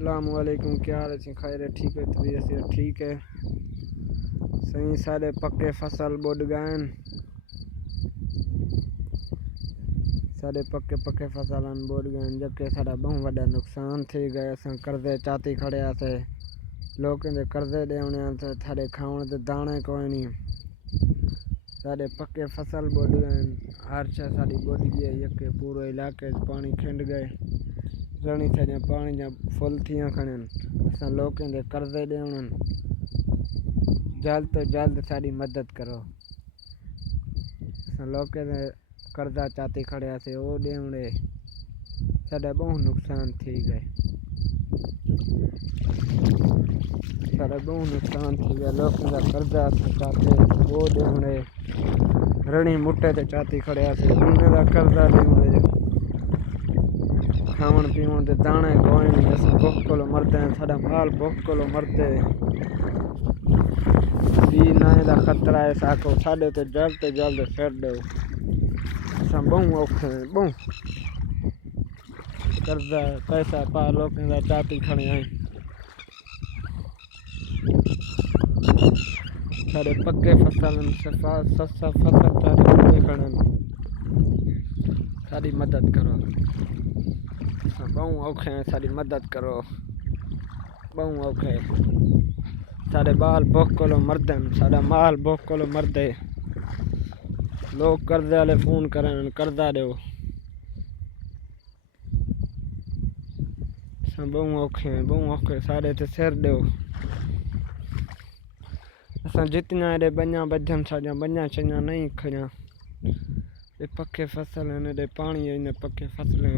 अस्सलामुअलैकुम, क्या हाल है? खैर है, ठीक है, तबीयत से ठीक है। सही सारे पक्के फसल बुड गए, सारे पक्के फसल बुड गए, जबकि सारा बहुत बड़ा नुकसान थी गए। अस कर्जे चाती खड़े थे, लोगों के कर्जे देने थे, थारे खाने के दाने कोई नहीं। सारे पक्के फसल बुड गए, हर शह सारी बुड गई। यके पूरे इलाके पानी खिंड गए, रणी सारिया पानी जा फुल थियां खड़न। अस लोगों के कर्जे देने, जल्द तो जल्द सारी मदद करो। अस लोगों के कर्जा चाती खड़े थे, वो देने साढ़ा बहुत नुकसान थी गए। सारा बहुत नुकसान थी गया। लोगों का कर्जा चाते वो देने, रणी मुट्टे ते चाती खड़े थे, उन्हें का कर्जा देने। खावन पीवन के दाने कोई नहीं, अस भुख को मरते हैं, साढ़ा माल भुख को मरते। बी नाए का खतरा है, साको साढ़े तो जल्द फिर दो। अस बहु औखे हैं, बहु कर्जा पैसा पा लोगों का चाती खड़े हैं। सारे पक्के फसल सस्ता फसल सारे पक्के खड़े, सारी मदद करो। बहु औखे हैं, सारी मदद करो, बहु औखे। सारे बाल भुख को मरदन, सारा माल भुख को मरदे। लोग कर्जे वाले फोन करन, कर्जा दो। बहु औखे हैं, बहु औखे, सारे ते सिर दो। अस जितना एडे बन्या बजन साजा बन्या छा नहीं खड़ा। ये पक्के फसल हैं, पानी है पक्के फसलें।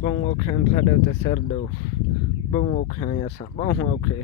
बहु औखे साढ़े ते सिर दो, बहु औखे हैं, अस बहु औखे।